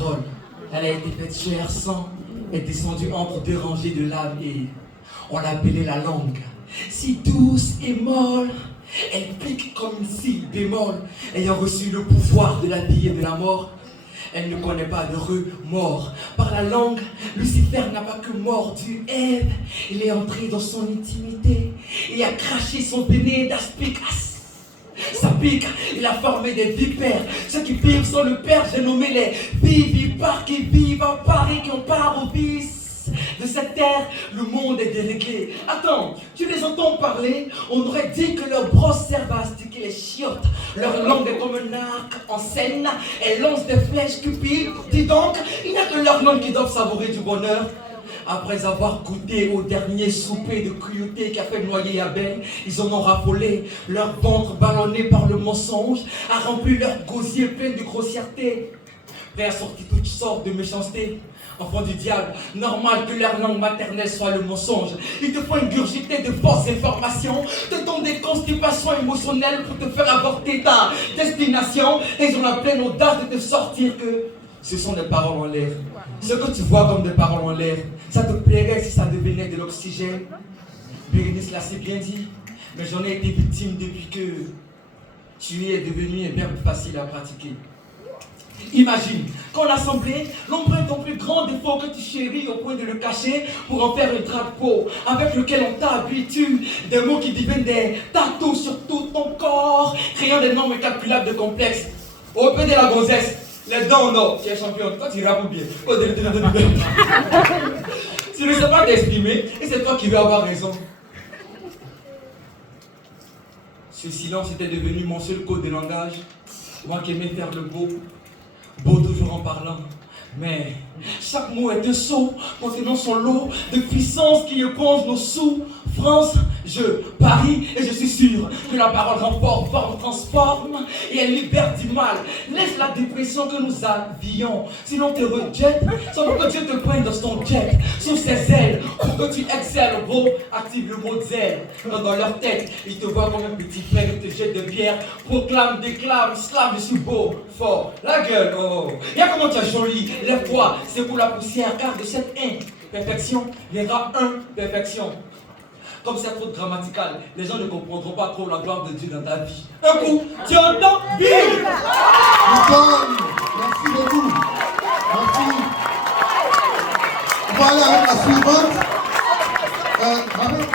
parole. Elle a été faite chair, sang, est descendue entre deux rangées de lave et on l'appelait la langue. Si douce et molle, elle pique comme une si bémol, ayant reçu le pouvoir de la vie et de la mort. Elle ne connaît pas de remords. Par la langue, Lucifer n'a pas que mordu Ève. Il est entré dans son intimité et a craché son péné d'aspic. Ça pique, il a formé des vipères. Ceux qui vivent sans le père, j'ai nommé les vivipares qui vivent à Paris, qui ont part au vice. De cette terre, le monde est déréglé. Attends, tu les entends parler? On aurait dit que leurs brosses servent à astiquer les chiottes. Leur langue est comme un arc en scène. Elle lance des flèches cupides. Dis donc, il n'y a que leur langue qui doivent savourer du bonheur. Après avoir goûté au dernier souper de cruauté qui a fait noyer Abel, ils en ont raffolé. Leur ventre ballonné par le mensonge a rempli leur gosier plein de grossièreté. Prêt à sortir toutes sortes de méchanceté. Enfants du diable, normal que leur langue maternelle soit le mensonge. Il te faut ingurgiter de fausses informations, te donner des constipations émotionnelles pour te faire avorter ta destination. Et ils ont la pleine audace de te sortir que ce sont des paroles en l'air. Ce que tu vois comme des paroles en l'air, ça te plairait si ça devenait de l'oxygène. Bérénice l'a si bien dit, mais j'en ai été victime depuis que tu es devenu un verbe facile à pratiquer. Imagine qu'en assemblée, l'on prenne ton plus grand défaut que tu chéris au point de le cacher pour en faire un drapeau avec lequel on t'habitue. Des mots qui deviennent des tatous sur tout ton corps, créant des nombres incalculables de complexes. Au PD la gonzesse, les dents non, tu es champion, toi tu rappes bien. Tu ne sais pas t'exprimer et c'est toi qui veux avoir raison. Ce silence était devenu mon seul code de langage. Moi qui aimais faire le beau toujours en parlant. Mais chaque mot est un sceau contenant son lot de puissance qui éponge nos souffrances. Je parie et je suis sûr que la parole renforce, forme, transforme et elle libère du mal. Laisse la dépression que nous avions. Sinon te rejette, sans pour que Dieu te prenne dans son jet, sous ses ailes, pour que tu excelles, gros. Active le mot zèle. Dans leur tête, ils te voient comme un petit frère, ils te jettent de pierre. Proclame, déclame, slave, je suis beau, fort. La gueule, oh. Regarde comment tu es joli. Lève-toi, c'est pour la poussière, car de cette imperfection viendra imperfection. Comme c'est trop grammatical, les gens ne comprendront pas trop la gloire de Dieu dans ta vie. Un coup, tu entends? Bim! Merci beaucoup. Merci. On va aller avec la suivante.